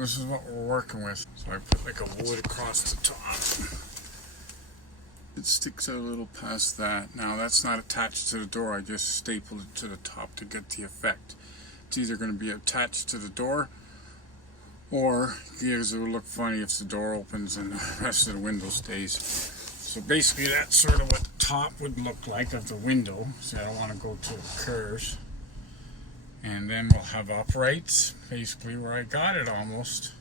this is what we're working with. So I put like a wood across the top. It sticks out a little past that. Now that's not attached to the door, I just stapled it to the top to get the effect. It's either going to be attached to the door, or because it will look funny if the door opens and the rest of the window stays. So basically that's sort of what the top would look like of the window. So I don't want to go to the curves. And then we'll have uprights, basically where I got it almost.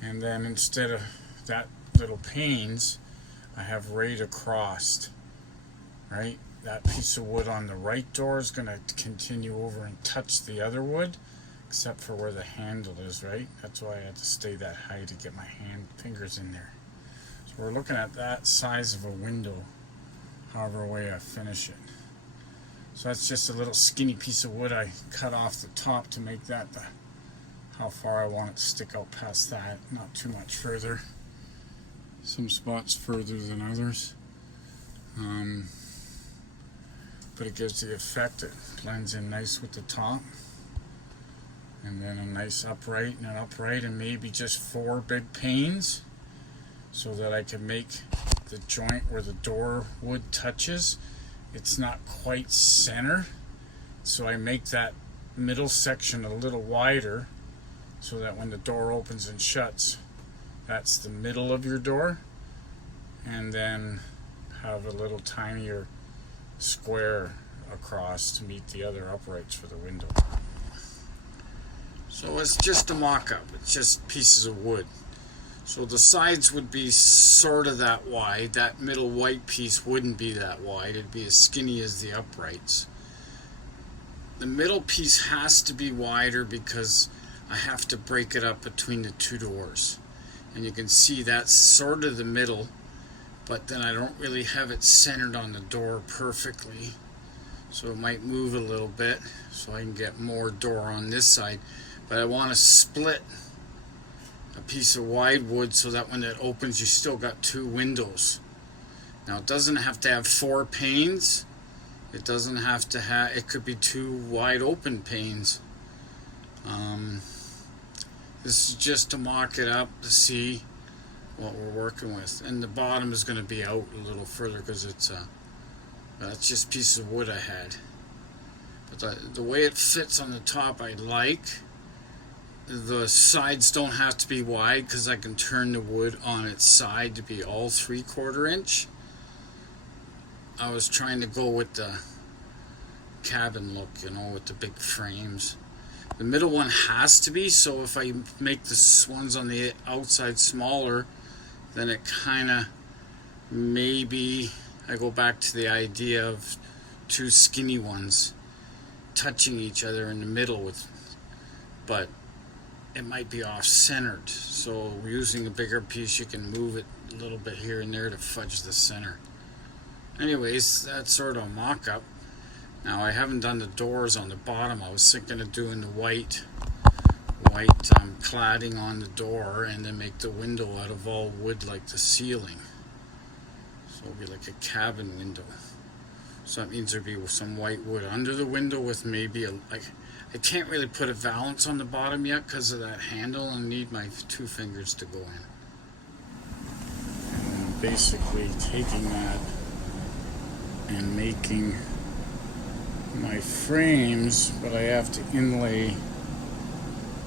And then instead of that little panes, I have right across, right? That piece of wood on the right door is going to continue over and touch the other wood, except for where the handle is, right? That's why I had to stay that high to get my fingers in there. So we're looking at that size of a window, however way I finish it. So that's just a little skinny piece of wood I cut off the top to make that how far I want it to stick out past that, not too much further. Some spots further than others. But it gives the effect, it blends in nice with the top. And then a nice upright and an upright, and maybe just 4 big panes, so that I can make the joint where the door wood touches, it's not quite center. So I make that middle section a little wider, so that when the door opens and shuts, that's the middle of your door, and then have a little tinier square across to meet the other uprights for the window. So it's just a mock-up, it's just pieces of wood. So the sides would be sort of that wide, that middle white piece wouldn't be that wide, it'd be as skinny as the uprights. The middle piece has to be wider because I have to break it up between the 2 doors. And you can see that's sort of the middle, but then I don't really have it centered on the door perfectly. So it might move a little bit so I can get more door on this side. But I want to split a piece of wide wood so that when it opens you still got 2 windows. Now it doesn't have to have 4 panes. It doesn't have to have, it could be 2 wide open panes. This is just to mock it up to see what we're working with. And the bottom is going to be out a little further because it's that's just a piece of wood I had. But the way it fits on the top I like. The sides don't have to be wide because I can turn the wood on its side to be all 3/4 inch. I was trying to go with the cabin look, you know, with the big frames. The middle one has to be, so if I make the ones on the outside smaller, then it kind of, maybe I go back to the idea of 2 skinny ones touching each other in the middle but it might be off-centered. So using a bigger piece, you can move it a little bit here and there to fudge the center. Anyways, that's sort of a mock-up. Now I haven't done the doors on the bottom. I was thinking of doing the white cladding on the door and then make the window out of all wood like the ceiling. So it'll be like a cabin window. So that means there'll be some white wood under the window with maybe I can't really put a valance on the bottom yet because of that handle and need my 2 fingers to go in. And basically taking that and making my frames, but I have to inlay,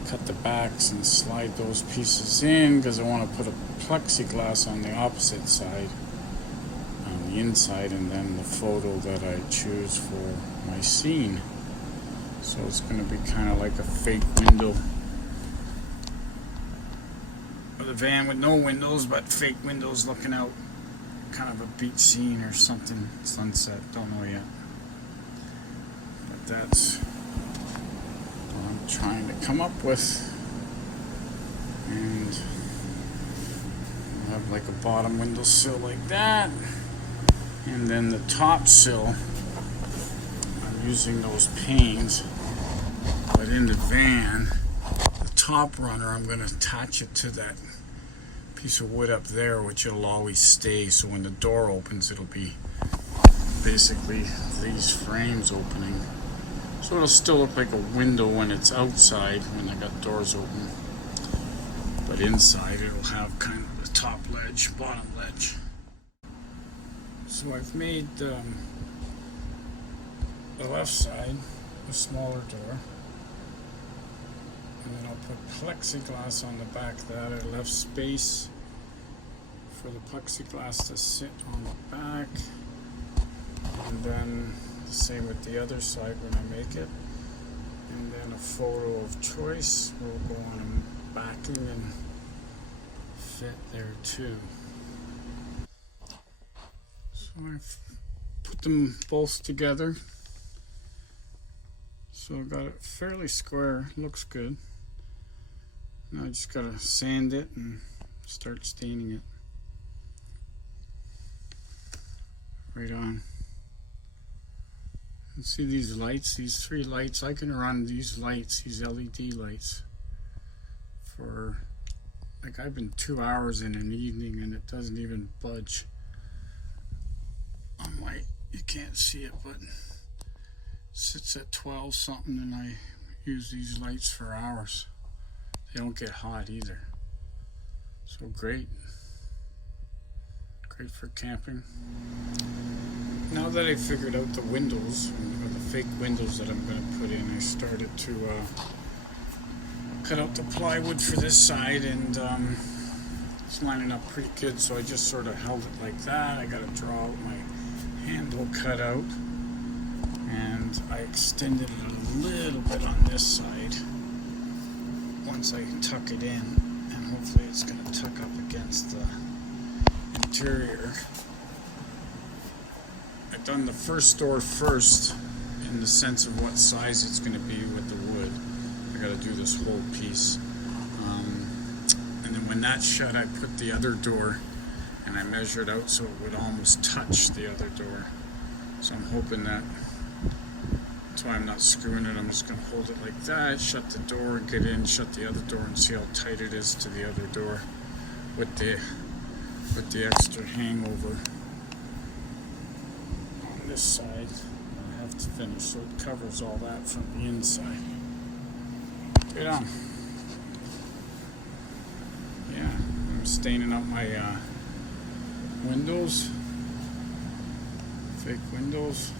cut the backs and slide those pieces in because I want to put a plexiglass on the opposite side, on the inside, and then the photo that I choose for my scene. So it's going to be kind of like a fake window. Or the van with no windows, but fake windows looking out. Kind of a beach scene or something. Sunset, don't know yet. But that's what I'm trying to come up with. And I'll have like a bottom windowsill like that. And then the top sill, I'm using those panes. But in the van, the top runner, I'm going to attach it to that piece of wood up there, which it'll always stay. So when the door opens, it'll be basically these frames opening. So it'll still look like a window when it's outside, when I got doors open. but inside it'll have kind of the top ledge, bottom ledge. So I've made the left side a smaller door, and then I'll put plexiglass on the back of that. I left space for the plexiglass to sit on the back, and then the same with the other side when I make it. And then a photo of choice will go on a backing and fit there too. So I've put them both together. So I got it fairly square, looks good. Now I just gotta sand it and start staining it. Right on. You see these lights, these 3 lights, I can run these lights, these LED lights, for, like, I've been 2 hours in an evening and it doesn't even budge. On my, you can't see it, but it sits at 12 something, and I use these lights for hours. They don't get hot either. So great. Great for camping. Now that I figured out the windows, or the fake windows that I'm going to put in, I started to cut out the plywood for this side, and it's lining up pretty good, so I just sort of held it like that. I got to draw out my handle cut out, and I extended it a little bit on this side once I tuck it in, and hopefully it's going to tuck up against the interior. I've done the first door first in the sense of what size it's going to be with the wood. I got to do this whole piece, and then when that's shut, I put the other door and I measured out so it would almost touch the other door. So I'm hoping that's why I'm not screwing it. I'm just going to hold it like that, shut the door, get in, shut the other door, and see how tight it is to the other door with the extra hangover on this side. I have to finish so it covers all that from the inside. Get on. Yeah, I'm staining out my windows, fake windows,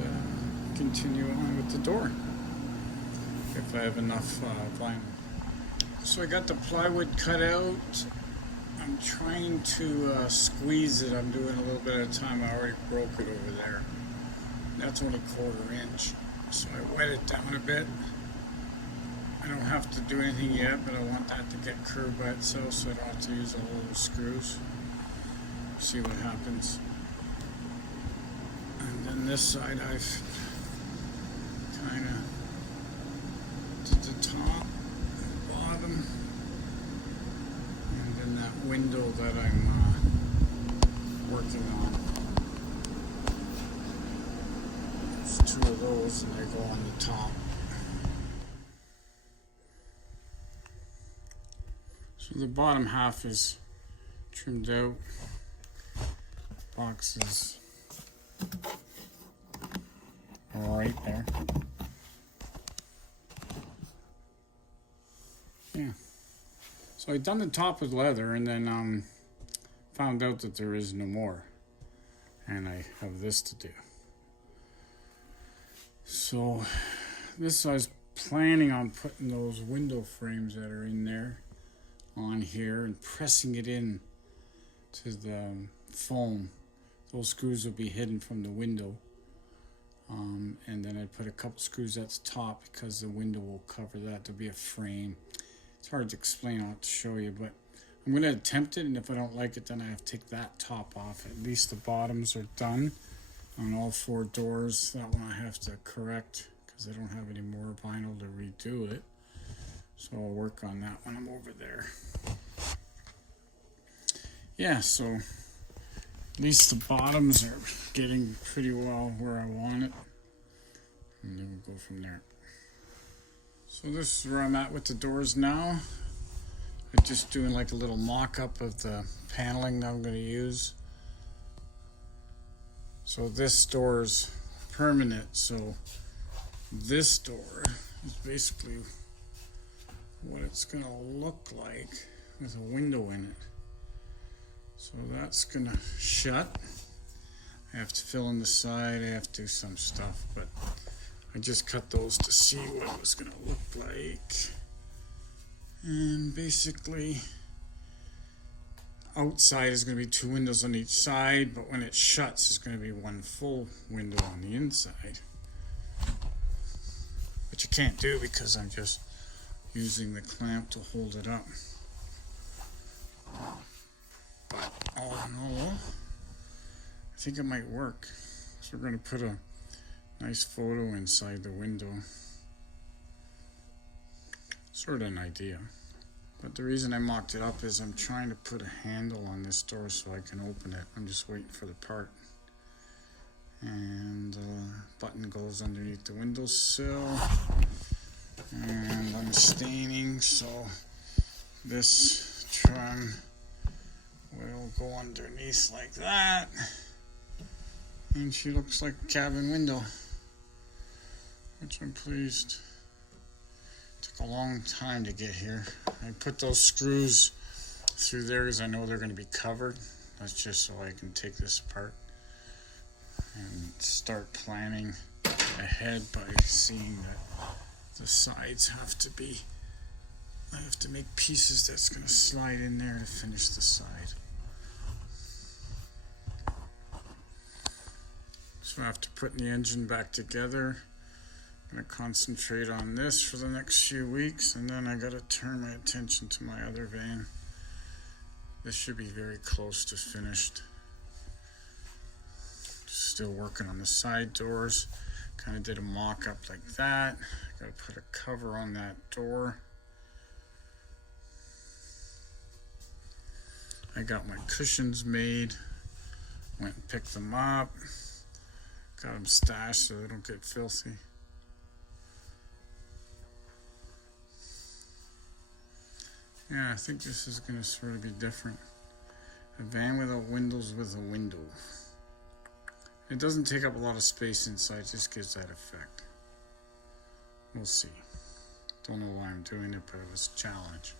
and continue on with the door if I have enough vinyl. So I got the plywood cut out. I'm trying to squeeze it. I'm doing a little bit at a time. I already broke it over there. That's only 1/4 inch. So I wet it down a bit. I don't have to do anything yet, but I want that to get curved by itself so I don't have to use all those screws. See what happens. And then this side I've kind of did the top and bottom, and then that window that I'm working on. There's 2 of those and they go on the top. So the bottom half is trimmed out. Boxes right there. Yeah. So I done the top with leather, and then found out that there is no more, and I have this to do. So this, I was planning on putting those window frames that are in there on here and pressing it in to the foam. Those screws will be hidden from the window, and then I put a couple screws at the top because the window will cover that. There'll be a frame. It's hard to explain. I'll have to show you, but I'm going to attempt it, and if I don't like it, then I have to take that top off. At least the bottoms are done on all 4 doors. That one I have to correct because I don't have any more vinyl to redo it. So I'll work on that when I'm over there. Yeah, so at least the bottoms are getting pretty well where I want it. And then we'll go from there. So this is where I'm at with the doors now. I'm just doing like a little mock-up of the paneling that I'm going to use. So this door is permanent, so this door is basically what it's going to look like with a window in it. So that's going to shut. I have to fill in the side, I have to do some stuff, but I just cut those to see what it was going to look like. And basically, outside is going to be 2 windows on each side, but when it shuts, it's going to be 1 full window on the inside. But you can't do because I'm just using the clamp to hold it up. But all in all, I think it might work. So we're going to put a nice photo inside the window. Sort of an idea. But the reason I mocked it up is I'm trying to put a handle on this door so I can open it. I'm just waiting for the part. And the button goes underneath the windowsill. And I'm staining, so this trim will go underneath like that. And she looks like a cabin window, which I'm pleased. Took a long time to get here. I put those screws through there because I know they're going to be covered. That's just so I can take this apart and start planning ahead by seeing that the sides have to be, I have to make pieces that's going to slide in there to finish the side. So after putting the engine back together, I'm going to concentrate on this for the next few weeks, and then I got to turn my attention to my other van. This should be very close to finished. Still working on the side doors. Kind of did a mock-up like that. Got to put a cover on that door. I got my cushions made. Went and picked them up. Got them stashed so they don't get filthy. Yeah, I think this is going to sort of be different. A van without windows with a window. It doesn't take up a lot of space inside, just gives that effect. We'll see. Don't know why I'm doing it, but it was a challenge.